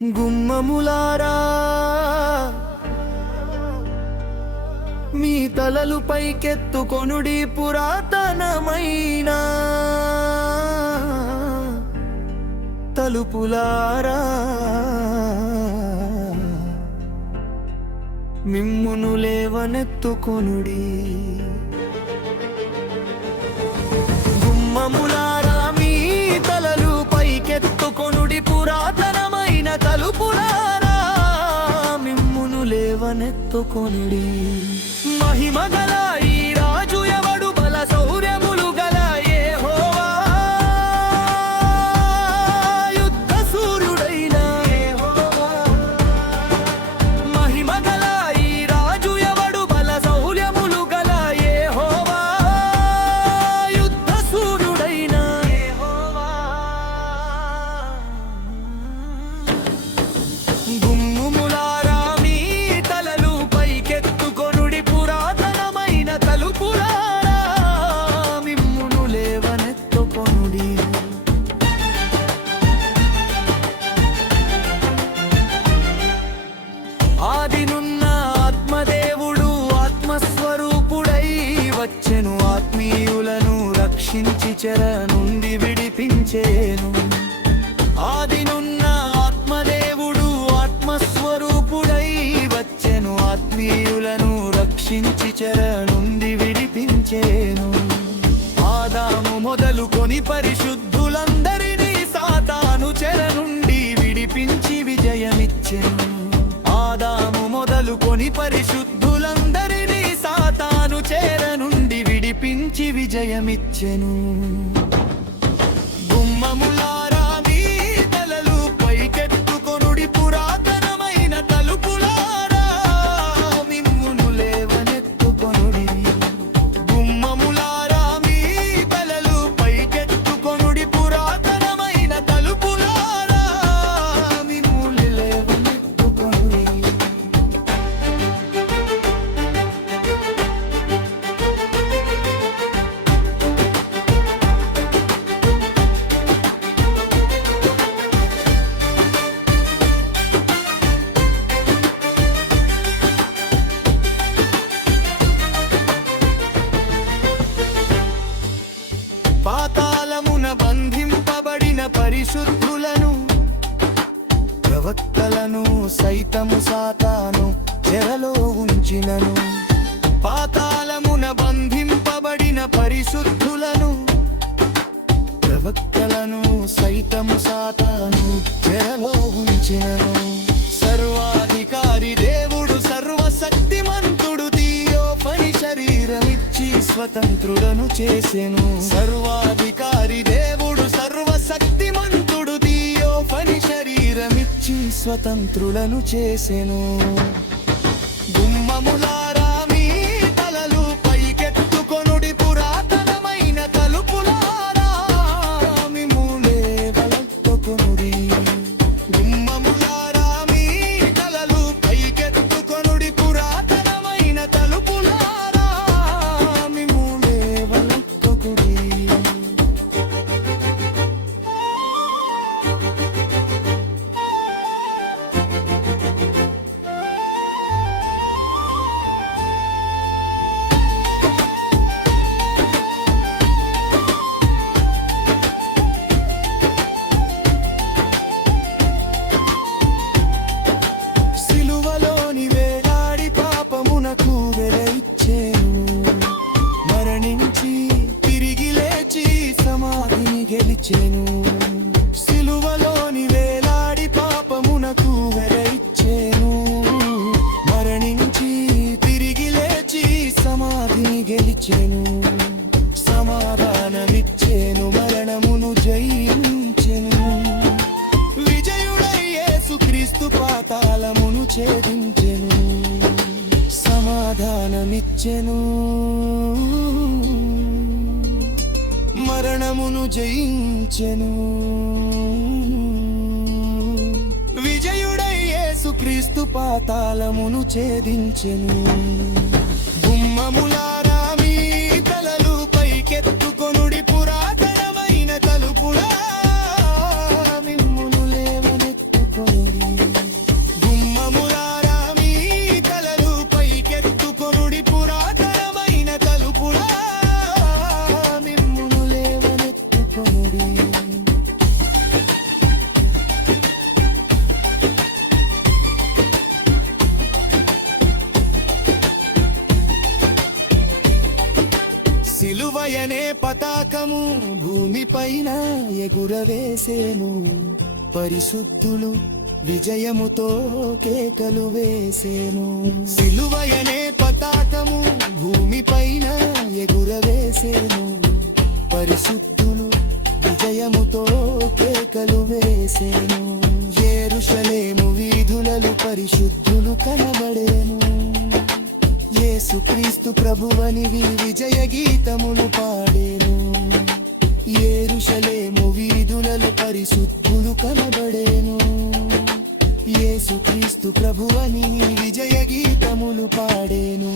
గుమ్మములారా మీ తలలు పైకెత్తుకొనుడి పురాతనమైన తలుపులారా మిమ్మును లేవనెత్తుకొనుడి. గుమ్మములారా మీ తలలు పైకెత్తుకొనుడి పురాతనమైన తలుపులారా మిమ్మును లేవనెత్తుకొనుడి. మహిమగల ఈ రాజు ఎవడు, బల శౌర్యములు గల యెహోవా, యుద్ధ సూర్యుడైన యెహోవా. మహిమగల ఈ రాజు ఎవడు, బల శౌర్యములు గల యెహోవా, యుద్ధ సూర్యుడైన యెహోవా. గుమ్ముములారా మీ తలలు పైకెత్తుకొనుడి పురాతనమైన తలుపులారా మిమ్మును లేవనెత్తుకొనుడి. ఆదినున్న ఆత్మదేవుడు ఆత్మస్వరూపుడై వచ్చెను, ఆత్మీయులను రక్షించి చెర నుండి విడిపించేను. ఆదినున్న ఆత్మదేవుడు ఆత్మస్వరూపుడై వచ్చెను, ఆత్మీయులను రక్షించి చెర నుండి విడిపించేను. ఆదాము మొదలుకొని పరిశుద్ధులందరినీ సాతాను చెర నుండి విడిపించి విజయమిచ్చెను. ఆదాము మొదలుకొని పరిశుద్ధులందరినీ సాతాను చెర నుండి విడిపించి విజయమిచ్చెను. గుమ్మములారా మీ తలలు పైకెత్తుకొనుడి పురాతనమైన తలుపులారా మిమ్మును లేవనెత్తుకొనుడి. గుమ్మములారా మీ తలలు పైకెత్తుకొనుడి పురాతనమైన తలుపులారా మిమ్మును లేవనెత్తుకొనుడి. పాతాళమున బంధింపబడిన పరిశుద్ధులను ప్రవక్తలను సైతము సాతాను చెరలో ఉంచినను. పాతాళమున బంధింపబడిన పరిశుద్ధులను ప్రవక్తలను సైతము సాతాను చెరలో ఉంచినను. సర్వాధికారి దేవుడు సర్వశక్తిమంతుడు థియోఫనీ శరీరమిచ్చి స్వతంత్రులను చేసెను. సర్వాధికారి దేవుడు సర్వశక్తిమంతుడు థియోఫనీ శరీరమిచ్చి స్వతంత్రులను చేసెను. గుమ్మములారా మీ తలలు పైకెత్తుకొనుడి పురాతనమైన తలుపులారా మిమ్మును లేవనెత్తుకొనుడి. గుమ్మములారా మీ తలలు పైకెత్తుకొనుడి పురాతనమైన తలుపులారా మిమ్మును లేవనెత్తుకొనుడి. సిలువలోని వేలాడి పాపమునకు వెలయిచ్చేను, మరణించి తిరిగి లేచి సమాధిని గెలిచెను. సిలువలోని వేలాడి పాపమునకు వెలయిచ్చేను, మరణించి తిరిగి లేచి సమాధిని గెలిచెను. సమాధానమిచ్చేను, మరణమును జయించెను. విజయుడై యేసుక్రీస్తు పాతాళమును ఛేదించెను, సమాధానమిచ్చెను, మరణమును జయించెను. విజయుడై యేసుక్రీస్తు పాతాళమును ఛేదించెను. గుమ్మములారా మీ తలలు పైకెత్తుకొనుడి పురాతనమైన తలుపులారా మిమ్మును లేవనెత్తుకొనుడి. పతాకము భూమిపైన ఎగురవేసేను పరిశుద్ధులు విజయముతో కేకలు వేసేను సిలువయనే పతాకము భూమిపైన ఎగురవేసేను పరిశుద్ధులు విజయముతో కేకలు వేసేను యెరూషలేము వీధులలో పరిశుద్ధులు కనబడేను యేసుక్రీస్తు ప్రభువని విజయ గీతములు పాడేను యెరూషలేము వీధులలో పరిశుద్ధులు కనబడేను యేసుక్రీస్తు ప్రభువని విజయ గీతములు పాడేను